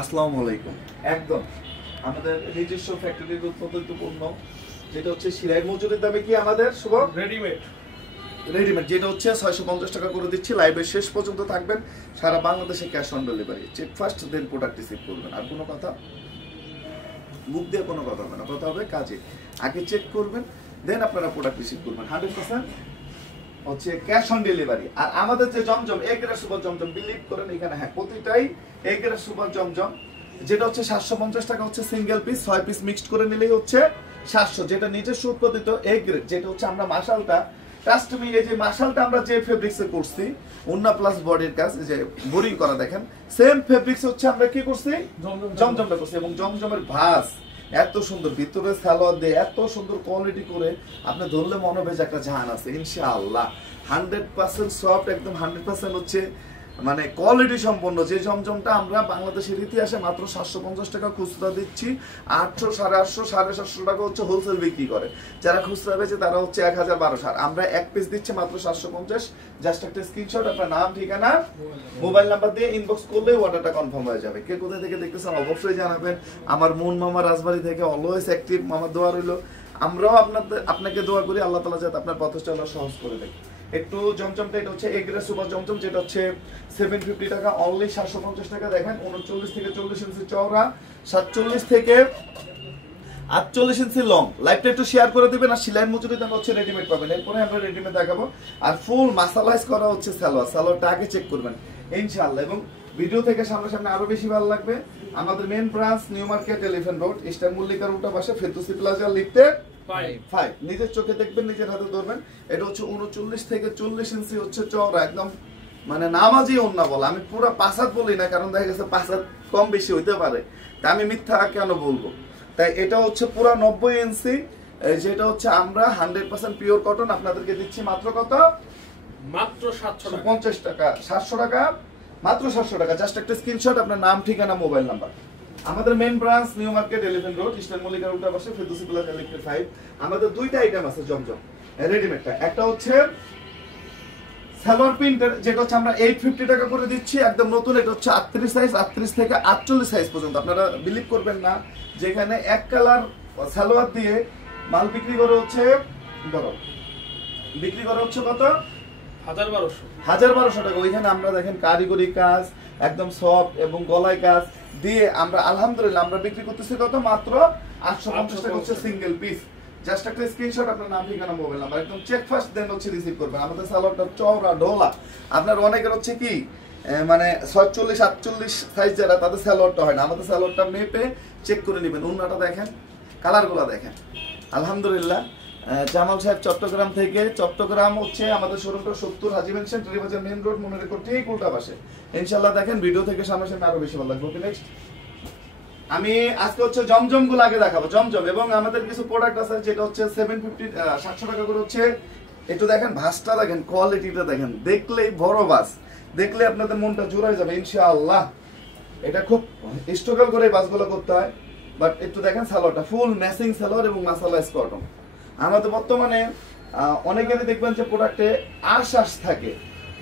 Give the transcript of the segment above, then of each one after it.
আসসালামু আলাইকুম। একদম আমাদের নিজস্ব ফ্যাক্টরির উৎপাদিত পণ্য, যেটা হচ্ছে সেলাই মজুরির দামে কি আমাদের শুভ রেডিমেড, যেটা হচ্ছে 650 টাকা করে দিচ্ছি। লাইভের শেষ পর্যন্ত থাকবেন, সারা বাংলাদেশে cash on delivery. Check first then product receive করবেন। আর কোনো কথা মুখ দিয়ে কোনো কথা হবে না, কথা হবে কাজে। আগে চেক করবেন, দেন আপনারা প্রোডাক্ট রিসিভ করবেন। 100% হচ্ছে ক্যাশ অন ডেলিভারি। আর আমাদের যে Zamzam A grade super Zamzam, believe করেন এখানে হ্যাঁ প্রতিটাই এ গ্রেড সুপার জমজম, যেটা হচ্ছে 750 টাকা হচ্ছে সিঙ্গেল পিস, 6 পিস মিক্সড করে নিলেই হচ্ছে 700। যেটা নিজস্ব উৎপাদিত এ গ্রেড, যেটা হচ্ছে আমরা মাশালটা ট্রাস্ট মি, এই যে মাশালটা আমরা যে ফেব্রিক্সে করছি ওন্না প্লাস বডির কাজ, যে বোরিং করা দেখেন, সেম ফেব্রিক্স হচ্ছে আমরা কি করছি জমজমটা করছি। এবং জমজমের ভাস এত সুন্দর, ভিতরে সালোয়ার দিয়ে এত সুন্দর কোয়ালিটি করে আপনি ধরলে মনে হবে যে একটা জাহান আছে। ইনশাআল্লাহ 100% সফট, একদম 100% হচ্ছে মানে কোয়ালিটি সম্পন্ন। যে জমজমটা আমরা বাংলাদেশের ইতিহাসে মাত্র 750 টাকা খুচরা দিচ্ছি, 800, 850, 750 টাকা হচ্ছে হোলসেল বিক্রি করে। যারা খুচরা বেচে তারা হচ্ছে 1000-1200। আর আমরা এক পিস দিচ্ছি মাত্র 750। জাস্ট একটা স্ক্রিনশট, আপনার নাম, ঠিকানা, মোবাইল নাম্বার দিয়ে ইনবক্স করলেই অর্ডারটা কনফার্ম হয়ে যাবে। কে কোথা থেকে দেখতেছেন অবশ্যই জানাবেন। আমার মন মামা রাজবাড়ি থেকে অলওয়েজ অ্যাক্টিভ, মামার দোয়া রইলো। আমরাও আপনাকে দোয়া করি আল্লাহ তাআলা যাতে আপনার পথটা সহজ করে দেয়। একটু জমজমটা, এটা হচ্ছে এগ্রে সুপার জমজম, যেটা হচ্ছে 750 টাকা, অনলি 750 টাকা। দেখেন 39 থেকে 40 ইঞ্চি চওড়া, 47 থেকে 48 ইঞ্চি লং। লাইভটা একটু শেয়ার করে দিবেন। আর সেলাই মজুরি দাম হচ্ছে রেডিমেড পাবেন, এরপরে আমরা রেডিমেড দেখাবো। আর ফুল মাসালাইজ করা হচ্ছে সালোয়ারটা আগে চেক করবেন ইনশাআল্লাহ। এবং ভিডিও থেকে সামনে আরো বেশি ভালো লাগবে। আমাদের main branch new market, elephant road, eastern মল্লিকার উল্টা পাশে, ফেরদৌসি প্লাজা, লিফটে 5। নিজের চোখে দেখবেন, নিজের হাতে ধরবেন। এটা হচ্ছে 39 থেকে 40 ইঞ্চি হচ্ছে চওড়া, একদম মানে নামাজি ওন্না বলা। আমি পুরো 5 বলি না, কারণ দেখা গেছে 5 কম বেশি হইতে পারে, তাই আমি মিথ্যা কেন বলবো। তাই এটা হচ্ছে পুরো 90 ইঞ্চি, যেটা হচ্ছে আমরা 100% পিওর কটন আপনাদেরকে দিচ্ছি মাত্র কত? মাত্র 750 টাকা। 700 টাকা, মাত্র 700 টাকা। জাস্ট একটা স্ক্রিনশট, আপনার নাম, ঠিকানা, মোবাইল নাম্বার। আমাদের main branch new market, elephant road, eastern মল্লিকার উল্টা পাশে, ফেরদৌসি প্লাজা, লিফটে 5। আমাদের দুইটা আইটেম আছে জমজম রেডিমেডটা। একটা হচ্ছে সালোয়ার প্রিন্টের, যেটা হচ্ছে আমরা 850 টাকা করে দিচ্ছি, একদম নতুন। এটা হচ্ছে 38 সাইজ, 38 থেকে 48 সাইজ পর্যন্ত। আপনারা বিলিভ করবেন না, যেখানে এক কালার সালোয়ার দিয়ে মাল বিক্রি করে হচ্ছে কত? 1200 টাকা। ওইখানে আমরা দেখেন কারিগরি কাজ, একদম সফট এবং গলায় কাজ দিয়ে আমরা আলহামদুলিল্লাহ আমরা বিক্রি করতেছি কত? মাত্র 850 টাকা হচ্ছে সিঙ্গেল পিস। জাস্ট একটা স্ক্রিনশট, আপনার নাম, ঠিকানা, মোবাইল নাম্বার, একদম চেক ফার্স্ট দেন হচ্ছে রিসিভ করবেন। আমাদের সালোয়ারটা চওড়া ঢোলা। আপনার অনেকের হচ্ছে কি মানে 46-48 সাইজ যারা, তাদের সালোয়ারটা হয় না। আমাদের সালোয়ারটা মেপে চেক করে নেবেন। উন্নাটা দেখেন, কালারগুলো দেখেন। আলহামদুলিল্লাহ জামাল সাহেব চট্টগ্রাম থেকে। চট্টগ্রাম হচ্ছে আমাদের শোরুমটা 70 হাজী মেনশন, টেরিবাজার মেইন রোড, মনে রেখো ঠিক উল্টা পাশে। ইনশাআল্লাহ দেখেন ভিডিও থেকে সামনে আরো বেশি ভালো লাগবে। ওকে নেক্সট আমি আজকে হচ্ছে জমজম গুলো আগে দেখাবো, জমজম। এবং আমাদের কিছু প্রোডাক্ট আছে যেটা হচ্ছে 700 টাকা করে হচ্ছে। একটু দেখেন ভাসটা, দেখেন কোয়ালিটিটা দেখেন, দেখলেই বড় ভাস, দেখলে আপনাদের মনটা জোড়ায় যাবে ইনশাআল্লাহ। এটা খুব স্ট্রাগল করে বাসগুলো করতে হয়, বাট একটু দেখেন সালোয়ারটা ফুল ম্যাচিং সালোয়ার এবং মাসালাইজ কটন। আমাদের বর্তমানে অনেকেরই দেখবেন যে প্রোডাক্টে আশ থাকে,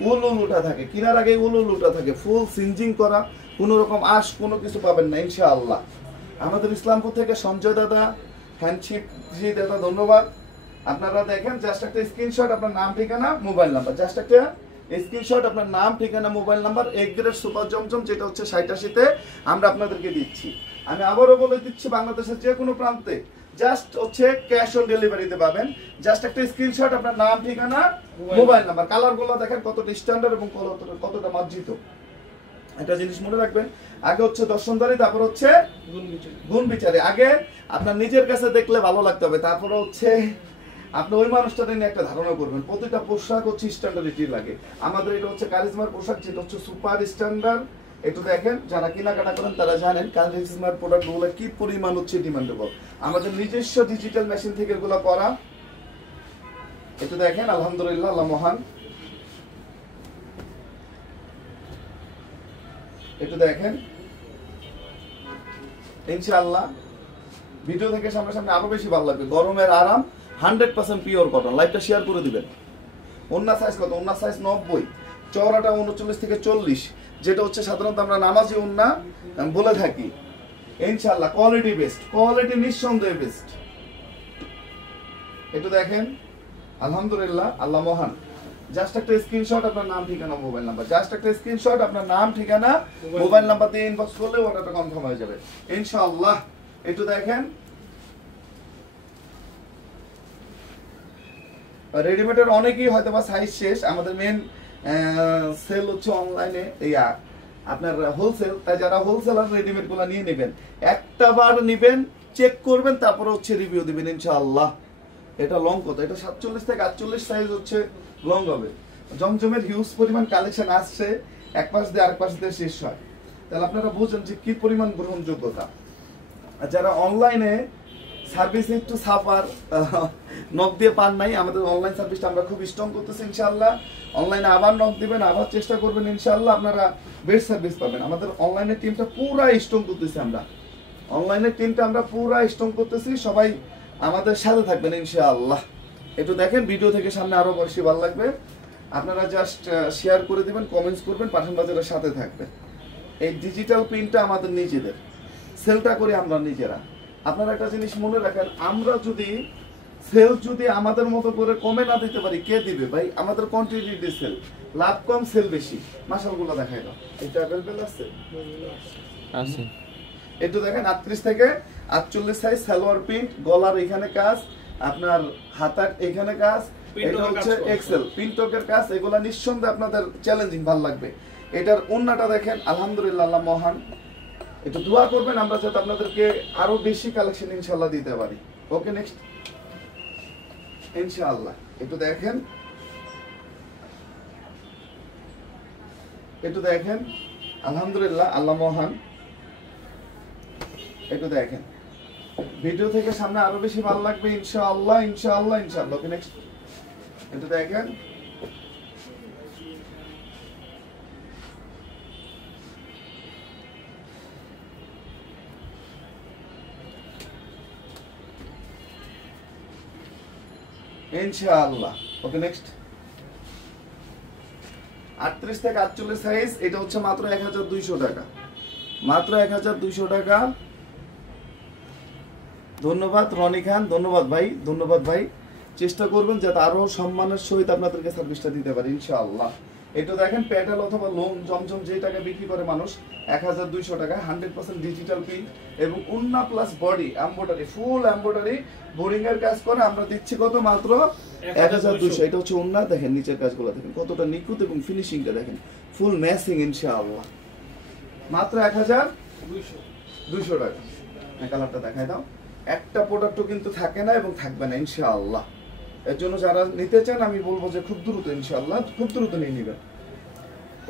উল উঠা থাকে, কেনার আগে উল উঠা থাকে, ফুল সিঞ্জিং করা, কোনো রকম আশ কোনো কিছু পাবেন না ইনশাআল্লাহ। আমাদের ইসলামপুর থেকে সঞ্জয় দাদা, হ্যান্ডশিপ জি দাদা, ধন্যবাদ। আপনারা দেখেন জাস্ট একটা স্ক্রিনশট, আপনার নাম, ঠিকানা, মোবাইল নাম্বার, জাস্ট একটা স্ক্রিনশট, আপনার নাম, ঠিকানা, মোবাইল নাম্বার। এক গ্রেড সুপার জমজম, যেটা হচ্ছে 87-তে আমরা আপনাদেরকে দিচ্ছি। আমি আবারও বলে দিচ্ছি, বাংলাদেশের যে কোনো প্রান্তে জাস্ট হচ্ছে ক্যাশ অন ডেলিভারিতে পাবেন। জাস্ট একটা স্ক্রিনশট, আপনার নাম, ঠিকানা, মোবাইল নাম্বার। কালারগুলো দেখেন কতটা স্ট্যান্ডার্ড এবং কতটা মার্জিত। একটা জিনিস মনে রাখবেন, আগে হচ্ছে দর্শনদারি, তারপর হচ্ছে গুণ বিচারে। আগে আপনার নিজের কাছে দেখলে ভালো লাগতে হবে, তারপরে হচ্ছে আপনি ওই মানুষটা নিয়ে একটা ধারণা করবেন। প্রতিটা পোশাক হচ্ছে স্ট্যান্ডার্ডিটি লাগে। আমাদের এটা হচ্ছে কারিজমার পোশাক, যেটা হচ্ছে সুপার স্ট্যান্ডার্ড। একটু দেখেন, যারা কেনাকাটা করেন তারা জানেন কারিজমার প্রোডাক্টগুলো কি পরিমাণ হচ্ছে ডিমান্ডেবল। আমাদের নিজস্ব ডিজিটাল মেশিন থেকে এগুলো করা। একটু দেখেন, আলহামদুলিল্লাহ, আল্লাহ মহান। একটু দেখেন ইনশাআল্লাহ ভিডিও থেকে সামনে আরো বেশি ভালো লাগবে। গরমের আরাম, 100% পিওর কটন। লাইভটা শেয়ার করে দিবেন। ওন্না সাইজ কত? ওন্না সাইজ 90, চওড়াটা 39 থেকে 40। যেটা হচ্ছে সাধারণত আমরা নামাজি ওন্না বলে থাকি। ইনশাআল্লাহ কোয়ালিটি বেস্ট, কোয়ালিটি নিঃসন্দেহে বেস্ট। একটু দেখেন, আলহামদুলিল্লাহ, আল্লাহ মহান। জাস্ট একটা স্ক্রিনশট, আপনার নাম ঠিকানা মোবাইল নাম্বার, জাস্ট একটা স্ক্রিনশট, আপনার নাম ঠিকানা মোবাইল নাম্বার দিয়ে ইনবক্স করলে অর্ডারটা কনফার্ম হয়ে যাবে ইনশাআল্লাহ। একটু দেখেন, রেডিমেডের অনেকেই হয়তো বা সাইজ শেষ। আমাদের মেন সেল হচ্ছে অনলাইনে আপনার হোলসেল, তাই যারা হোলসেলার রেডিমেড গুলা নিয়ে নেবেন, একটা বার নিবেন, চেক করবেন, তারপরে হচ্ছে রিভিউ দিবেন ইনশাআল্লাহ। এটা লং কত? এটা 47 থেকে 48 সাইজ হচ্ছে লং হবে। জমজমের হিউজ পরিমাণ কালেকশন আসছে, এক পাশ দিয়ে আরেক পাশ দিয়ে শেষ হয়, তাহলে আপনারা বুঝেন যে কি পরিমাণ গ্রহণযোগ্যতা। আর যারা অনলাইনে সার্ভিস একটু সাফার নক দিয়ে পান নাই, আমাদের অনলাইন সার্ভিসটা আমরা খুব স্ট্রং করতেছি ইনশাআল্লাহ। অনলাইনে আবার নক দিবেন, আবার চেষ্টা করবেন, ইনশাআল্লাহ আপনারা বেস্ট সার্ভিস পাবেন। আমাদের অনলাইনের টিমটা পুরা স্ট্রং করতেছি আমরা, অনলাইনের টিমটা আমরা পুরা স্ট্রং করতেছি। সবাই আমাদের সাথে থাকবেন ইনশাআল্লাহ। একটু দেখেন, ভিডিও থেকে সামনে আরো বেশি ভালো লাগবে। আপনারা জাস্ট শেয়ার করে দিবেন, কমেন্টস করবেন, পাঠান বাজারের সাথে থাকবেন। এই ডিজিটাল প্রিন্টটা আমাদের নিজেদের, সেলটা করি আমরা নিজেরা। আপনারা একটা জিনিস মনে রাখেন, আমরা যদি সেল যদি আমাদের মতো করে কমে না দিতে পারি, কে দিবে ভাই? আমাদের কোয়ান্টিটি সেল, লাভ কম সেল বেশি। মাশাআল্লাহ দেখাই দাও, এটা अवेलेबल আছে আছে। একটু দেখেন, 38 থেকে 48 সাইজ, সালোয়ার প্রিন্ট, গলার এখানে কাজ, আপনার হাতার এখানে কাজ, এটা হচ্ছে এক্সেল প্রিন্টকের কাজ। এগুলা নিঃসন্দেহে আপনাদের চ্যালেঞ্জিং ভালো লাগবে। এটার ওন্নাটা দেখেন, আলহামদুলিল্লাহ, আল্লাহ মহান। একটু দোয়া করবেন আমরা যাতে আপনাদেরকে আরো বেশি কালেকশন ইনশাআল্লাহ দিতে পারি। ওকে, নেক্সট ইনশাআল্লাহ। একটু দেখেন, একটু দেখেন, আলহামদুলিল্লাহ, আল্লাহ মহান। একটু দেখেন, ভিডিও থেকে সামনে আরো বেশি ভালো লাগবে ইনশাআল্লাহ, ইনশাআল্লাহ, ইনশাআল্লাহ। ওকে, নেক্সট একটু দেখেন, ইনশাআল্লাহ। ওকে, নেক্সট 38 থেকে 48 সাইজ, এটা হচ্ছে মাত্র 1200 টাকা, মাত্র 1200 টাকা। ধন্যবাদ রনি খান, ধন্যবাদ ভাই, ধন্যবাদ ভাই। চেষ্টা করবেন যাতে আরো সম্মানের সহিত আপনাদেরকে সার্ভিসটা দিতে পারি ইনশাআল্লাহ। এটা দেখেন, প্যাটেল অথবা লোন জমজম যে টাকা বিক্রি করে মানুষ, 1200 টাকা, 100% ডিজিটাল প্রিন্ট এবং উন্না প্লাস বডি এমব্রয়ডারি, ফুল এমব্রয়ডারি বোরিং এর কাজ করে আমরা দিচ্ছি কত? মাত্র 1200। এটা হচ্ছে উন্না, দেখেন নিচের কাজগুলো দেখেন কতটা নিখুঁত এবং ফিনিশিংটা দেখেন, ফুল ম্যাচিং ইনশাআল্লাহ। মাত্র 1200 টাকা। কালারটা দেখাই দাও। একটা প্রোডাক্টও কিন্তু থাকে না এবং থাকবে না ইনশাআল্লাহ। এর জন্য যারা নিতে চান আমি বলবো যে খুব দ্রুত ইনশাআল্লাহ, খুব দ্রুত নিয়ে নেবেন।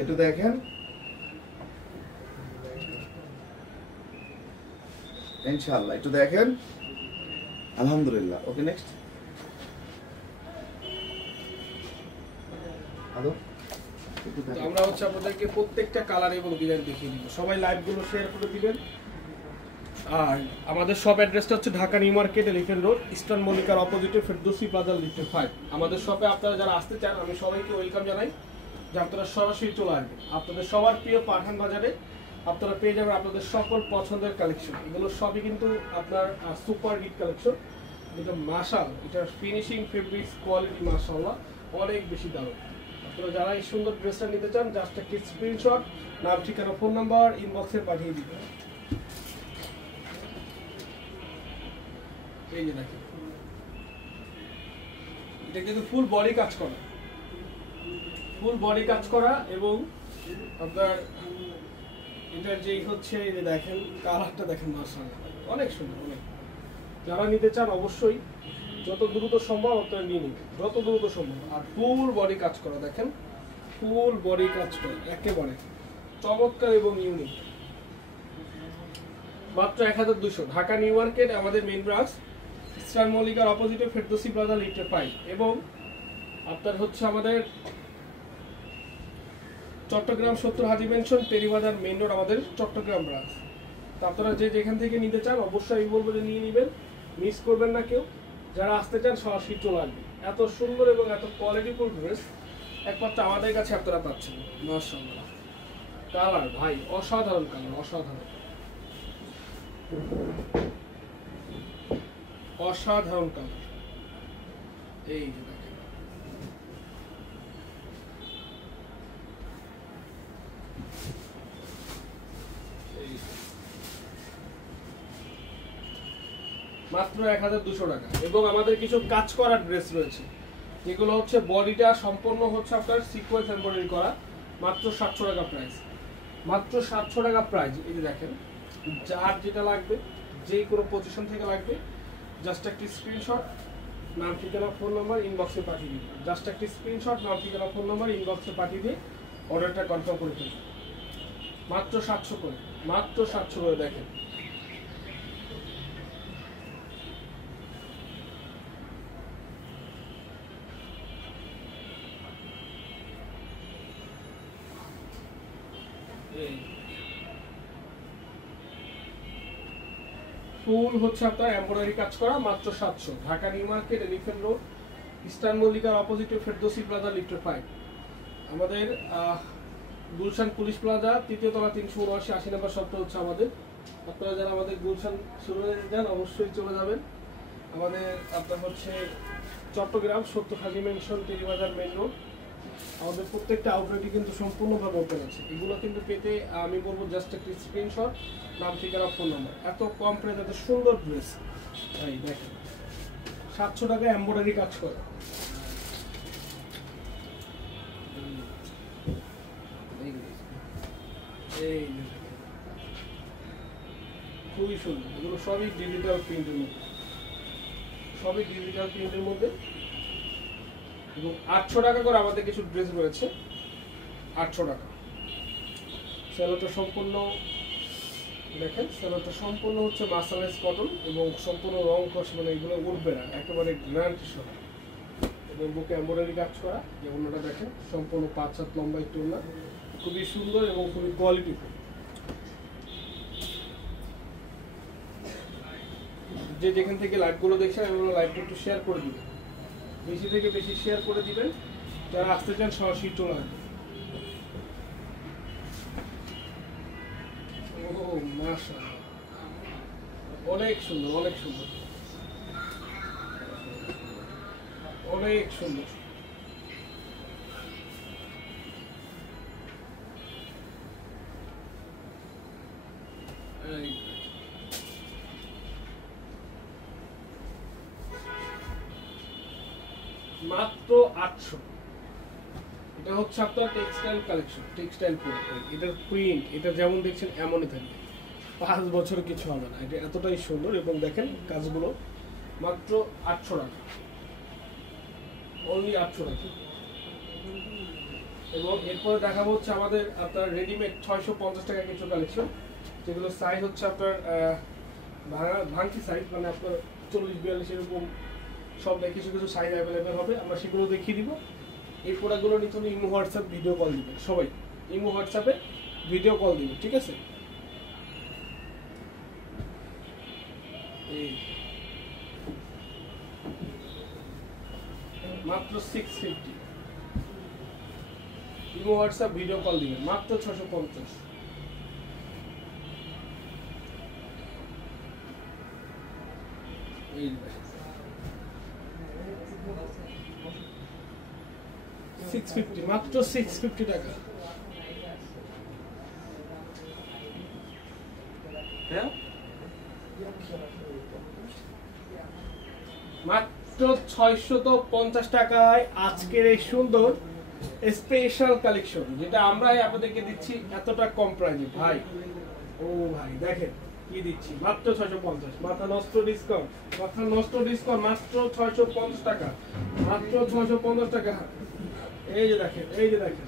একটু দেখেন, ইনশাআল্লাহ, একটু দেখেন, আলহামদুলিল্লাহ। ওকে, নেক্সট। হ্যালো, আমরা হচ্ছে আপনাদেরকে প্রত্যেকটা কালার এবং ডিজাইন দেখিয়ে দিব। সবাই লাইভগুলো শেয়ার করে দিবেন। আর আমাদের শপ অ্যাড্রেসটা হচ্ছে Dhaka new market, elephant road, eastern মল্লিকার অপোজিটে, ফেরদৌসি প্লাজা, লিফট 5। আমাদের শপে আপনারা যারা আসতে চান, আমি সবাইকে ওয়েলকাম জানাই যে আপনারা সরাসরি চলে আসবেন। আপনাদের সবার প্রিয় পাঠান বাজারে আপনারা পেয়ে যাবেন আপনাদের সকল পছন্দের কালেকশন। এগুলো সবই কিন্তু আপনার সুপার হিট কালেকশন, যেটা মাশাআল্লাহ, এটার ফিনিশিং, ফেব্রিক্স, কোয়ালিটি মাশাআল্লাহ অনেক বেশি দারুণ। আপনারা যারা এই সুন্দর ড্রেসটা নিতে চান, জাস্ট একটা স্ক্রিনশট, নাম, ঠিকানা, ফোন নাম্বার ইনবক্সে পাঠিয়ে দিবেন। এই যে দেখেন, এটা কিন্তু ফুল বডি কাজ করা, ফুল বডি কাজ করা এবং আপনার এটার যেই হচ্ছে এই যে দেখেন কালারটা দেখেন, মাশাআল্লাহ অনেক সুন্দর, অনেক। যারা নিতে চান অবশ্যই যত দ্রুত সম্ভব আপনারা নিয়ে নিন, যত দ্রুত সম্ভব। আর ফুল বডি কাজ করা দেখেন, ফুল বডি কাজ করা, একেবারে চমৎকার এবং ইউনিক। মাত্র 1200। ঢাকা নিউ মার্কেট আমাদের মেইন ব্রাঞ্চ, ইস্টার্ন মল্লিকার অপোজিটে, ফেরদৌসি প্লাজা, লিফট 5। এবং আপনার হচ্ছে আমাদের চট্টগ্রাম 70 হাজি মেনশন, টেরিবাজার মেইন রোড, আমাদের চট্টগ্রাম ব্রাঞ্চ। তো আপনারা যে যেখান থেকে নিতে চান অবশ্যই আমি বলবো যে নিয়ে নেবেন, মিস করবেন না কেউ। যারা আসতে চান সরাসরি চলে আসবেন। এত সুন্দর এবং এত কোয়ালিটিফুল ড্রেস একমাত্র আমাদের কাছে আপনারা পাচ্ছেন, মাশাআল্লাহ। কালার ভাই অসাধারণ কালার, অসাধারণ অসাধারণ কালার। এই যে দেখেন মাত্র 1200 টাকা। এবং আমাদের কিছু কাজ করা ড্রেস রয়েছে যেগুলো হচ্ছে বডিটা সম্পূর্ণ হচ্ছে আপনার সিকোয়েন্স এমব্রয়ডারি করা, মাত্র 700 টাকা প্রাইস, মাত্র 700 টাকা প্রাইস। এই যে দেখেন, যার যেটা লাগবে, যে কোনো পজিশন থেকে লাগবে, জাস্ট একটি স্ক্রিনশট, নাম ঠিকানা ফোন নাম্বার ইনবক্সে পাঠিয়ে দিন। জাস্ট একটি স্ক্রিনশট, নাম ঠিকানা ফোন নাম্বার ইনবক্সে পাঠিয়ে দিয়ে অর্ডারটা কনফার্ম করে দিন। মাত্র 700 করে, মাত্র 700 করে। দেখেন ফুল হচ্ছে আপনার এমব্রয়ডারি কাজ করা, মাত্র 700। Dhaka new market, elephant road, eastern মল্লিকার অপোজিটে ফেরদৌসি প্লাজা, লিফট 5। আমাদের গুলশান পুলিশ প্লাজা, তৃতীয় তলা, 379 নম্বর শপটা হচ্ছে আমাদের। আপনারা যারা আমাদের গুলশান শুরু যান অবশ্যই চলে যাবেন। আমাদের আপনার হচ্ছে চট্টগ্রাম সত্য হাজি মেনশন, টেরিবাজার মেইন রোড। আমাদের প্রত্যেকটা আউটলেটই কিন্তু সম্পূর্ণভাবে ওপেন আছে। এগুলো কিন্তু পেতে আমি বলবো জাস্ট একটি স্ক্রিনশট, নাম ঠিকানা ফোন নাম্বার। এত কম প্রাইস, এত সুন্দর ড্রেস ভাই দেখেন, 700 টাকা এমব্রয়ডারি কাজ করে। এই খুবই সুন্দর, এগুলো সবই ডিজিটাল প্রিন্টের মধ্যে, সবই ডিজিটাল প্রিন্টের মধ্যে। এবং 800 টাকা করে আমাদের কিছু ড্রেস রয়েছে, 800 টাকা। সেলোটা সম্পূর্ণ দেখেন, সেলোটা সম্পূর্ণ হচ্ছে মার্সারাইজ কটন এবং সম্পূর্ণ রং কষ, মানে এগুলো উঠবে না, একেবারে গ্যারান্টি সহ। এবং বুকে এমব্রয়ডারি কাজ করা, যে অন্যটা দেখেন সম্পূর্ণ 5 হাত লম্বা একটু না, খুবই সুন্দর এবং খুবই কোয়ালিটিফুল। যে যেখান থেকে লাইভগুলো দেখছেন এগুলো লাইভটা একটু শেয়ার করে দিবেন, বেশি থেকে বেশি শেয়ার করে দিবেন। যারা আসতে চান সরাসরি চলে আসবেন। ও মাশাআল্লাহ, অনেক সুন্দর, অনেক সুন্দর, অনেক সুন্দর। মাত্র 800। এটা হচ্ছে আপনার টেক্সটাইল কালেকশন, টেক্সটাইল প্রিন্ট। এটার প্রিন্ট এটা যেমন দেখছেন এমনই থাকবে, 5 বছর কিছু হবে না। এটা এতটাই সুন্দর এবং দেখেন কাজগুলো, মাত্র 800 টাকা, অনলি 800 টাকা। এবং এরপরে দেখাবো হচ্ছে আমাদের আপনার রেডিমেড 650 টাকা কিছু কালেকশন, যেগুলো সাইজ হচ্ছে আপনার ভাঙতি সাইজ, মানে আপনার 40-42 এরকম সব কিছু কিছু সাইজ অ্যাভেলেবেল হবে। আমরা সেগুলো দেখিয়ে দিব। এই প্রোডাক্টগুলো নিতে হলে ইমো হোয়াটসঅ্যাপ ভিডিও কল দিবেন, সবাই ইমো হোয়াটসঅ্যাপে ভিডিও কল দিবেন, ঠিক আছে? এই মাত্র 650, ইমো হোয়াটসঅ্যাপ ভিডিও কল দিবেন, মাত্র 650। এই 650, মাত্র 650 টাকা। হ্যাঁ, মাত্র 650 টাকায় আজকের এই সুন্দর স্পেশাল কালেকশন, যেটা আমরাই আপনাদেরকে দিচ্ছি এতটা কম প্রাইসে। ভাই ও ভাই দেখেন কি দিচ্ছি, মাত্র 650। মাথা নষ্ট ডিসকাউন্ট, মাথা নষ্ট ডিসকাউন্ট, মাত্র 650 টাকা, মাত্র 650 টাকা। এই যে দেখেন, এই যে দেখেন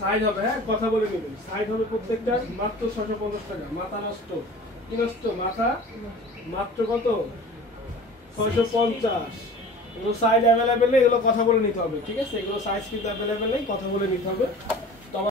সাইজ হবে, হ্যাঁ কথা বলে নেবেন, সাইজ হবে প্রত্যেকটা, মাত্র 650 টাকা। মাথা নষ্ট, কি নষ্ট মাথা, মাত্র কত, 650। এগুলো সাইজ অ্যাভেলেবেল নেই, এগুলো কথা বলে নিতে হবে, ঠিক আছে? এগুলো সাইজ কিন্তু অ্যাভেলেবেল নেই, কথা বলে নিতে হবে।